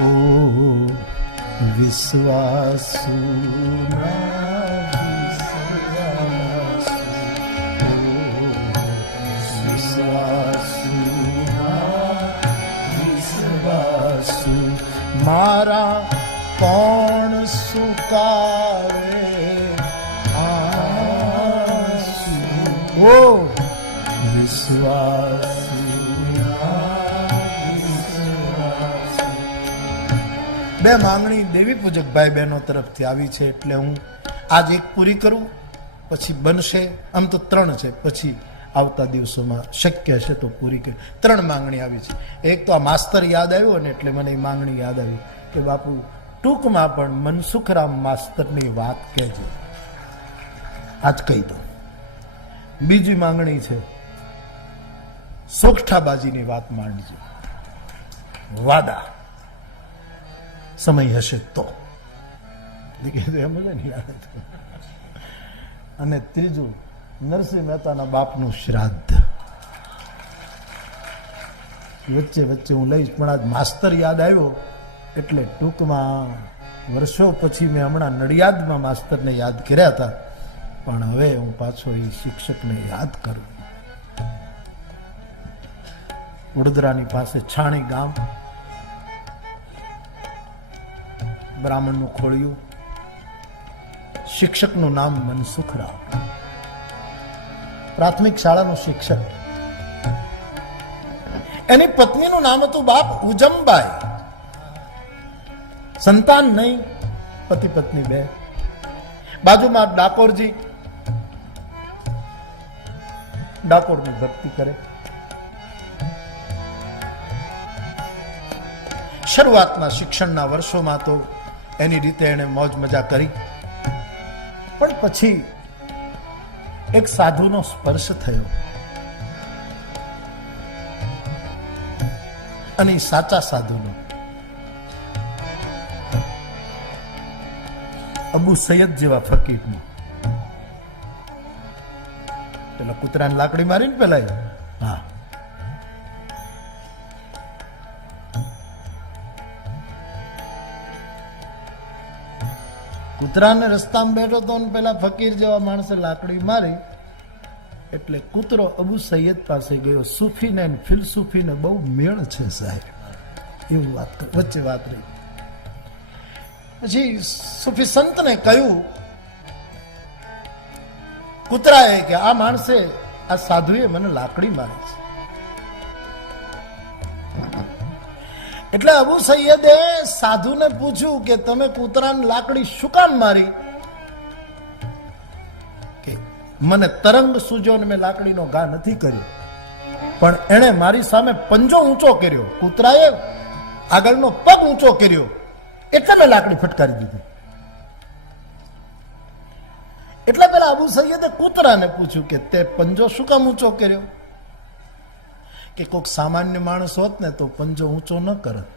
ओ विश्वासुना मारा कौन सुकारे आसु ओ विश्वास બે માંગણી દેવી પૂજક ભાઈ બહેનો તરફથી આવી છે એટલે હું આજ એક પૂરી કરું, પછી બનશે, આમ તો ત્રણ છે, પછી આવતા દિવસોમાં શક્ય છે તો પૂરી કરી. ત્રણ માંગણી આવી છે. એક તો આ માસ્તર યાદ આવ્યો ને એટલે મને એ માંગણી યાદ આવી કે બાપુ, ટૂંકમાં પણ મનસુખરામ માસ્તરની વાત કહેજો. આજ કહી દઉં. બીજી માંગણી છે, સોગઠાબાજીની વાત માંડજો. વાદા. સમય હશે તો એમ જ નહીં આવે અને ત્રીજું, નરસિંહ મહેતાના બાપનું શ્રાદ્ધ. વચ્ચે વચ્ચે હું લઈશ, પણ આજ માસ્તર યાદ આવ્યો, એટલે ટૂંકમાં વર્ષો પછી મેં હમણાં નડિયાદમાં માસ્તરને યાદ કર્યા હતા, પણ હવે હું પાછો એ શિક્ષકને યાદ કરું. વડોદરાની પાસે છાણી ગામ બ્રાહ્મણનું ખોળિયું, શિક્ષકનું નામ મનસુખરાવ પ્રાથમિક શાળાનો શિક્ષક. એની પત્નીનું નામ હતું બાપ ઉજમબાઈ. સંતાન નહીં, પતિ પત્ની બે. બાજુમાં ડાકોરજી. ડાકોરની ભક્તિ કરે. શરૂઆતના શિક્ષણના વર્ષોમાં તો એની રીતે એણે મોજ મજા કરી. પણ પછી એક સાધુનો સ્પર્શ થયો. અને સાચા સાધુનો. અબુ સૈયદ જેવા ફકીરનો. પેલા કૂતરાને લાકડી મારીને પેલા હા. કૂતરાને રસ્તામાં બેઠો તો ને પેલા ફકીર જેવા માણસે લાકડી મારી, એટલે કૂતરો અબુ સૈયદ પાસે ગયો. સૂફીને ફિલસૂફીને બહુ મેળ છે સાહેબ. એવું વાત વચ્ચે વાત રહી. પછી સૂફી સંતને કહ્યું, કૂતરાએ કે આ માણસે, આ સાધુએ મને લાકડી મારી છે. એટલે અબુ સૈયદે સાધુને પૂછ્યું કે તમે કૂતરાને લાકડી શું કામ મારી? કે મને તરંગ સૂજો ને મેં લાકડીનો ઘા નથી કર્યો. પણ એણે મારી સામે પંજો ઊંચો કર્યો. કૂતરાએ આગળનો પગ ઊંચો કર્યો. એટલે મેં લાકડી ફટકારી દીધી. એટલે પેલા અબુ સૈયદે કૂતરાને પૂછ્યું કે તે પંજો શું કામ ઊંચો કર્યો? કે કોઈક સામાન્ય માણસ હોત ને તો પંજો ઊંચો ન કરત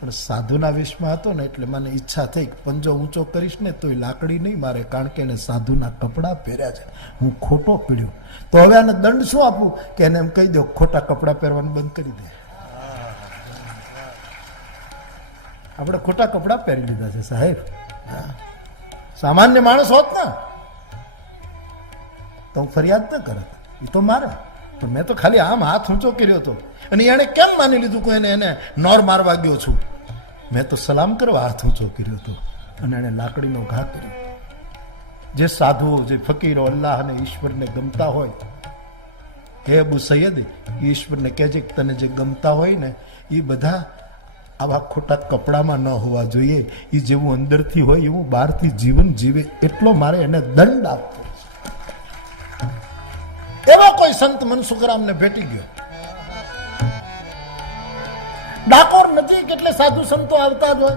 પણ સાધુના વિશમાં હતો ને એટલે મને ઈચ્છા થઈ કે પંજો ઊંચો કરીશ ને તો લાકડી નહીં મારે, કારણ કે એને સાધુના કપડાં પહેર્યા છે. હું ખોટો પીડ્યો. તો હવે આને દંડ શું આપું કે એને એમ કહી દો, ખોટા કપડાં પહેરવાનું બંધ કરી દે. આપણે ખોટા કપડાં પહેરી લીધા છે, સાહેબ. સામાન્ય માણસ હોત ને, તો હું ફરિયાદ ન કરત. એ તો મારે. તો મેં તો ખાલી આમ હાથ ઊંચો કર્યો હતો. અને એણે કેમ માની લીધું કે એને એને નોર મારવા ગયો છું? મેં તો સલામ કરવા હાથ ઊંચો કર્યો હતો અને એણે લાકડીનો ઘા કર્યો. જે સાધુઓ જે ફકીરો અલ્લાહ અને ઈશ્વરને ગમતા હોય, હે અબુ સૈયદ, ઈશ્વરને કહેજે કે તને જે ગમતા હોય ને એ બધા આવા ખોટા કપડામાં ન હોવા જોઈએ. એ જેવું અંદરથી હોય એવું બહારથી જીવન જીવે. એટલો મારે એને દંડ આપવો. એવો કોઈ સંત મનસુખરામને ભેટી ગયો? ડાકોર નજીક એટલે સાધુ સંતો આવતા જ હોય.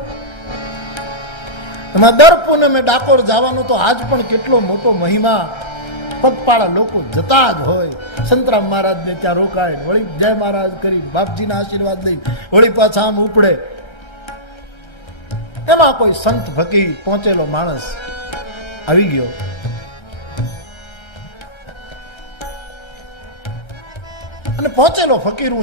એમાં દર પૂનમે ડાકોર જવાનું તો આજ પણ કેટલો મોટો મહિમા. પગપાળા લોકો જતા જ હોય. સંતરામ મહારાજ ને ત્યાં રોકાય. વળી જય મહારાજ કરી બાપજીના આશીર્વાદ લઈ વળી પાછા આમ ઉપડે. એમાં કોઈ સંત ભકી પહોંચેલો માણસ આવી ગયો. અને પહોંચેલો ફકીર હું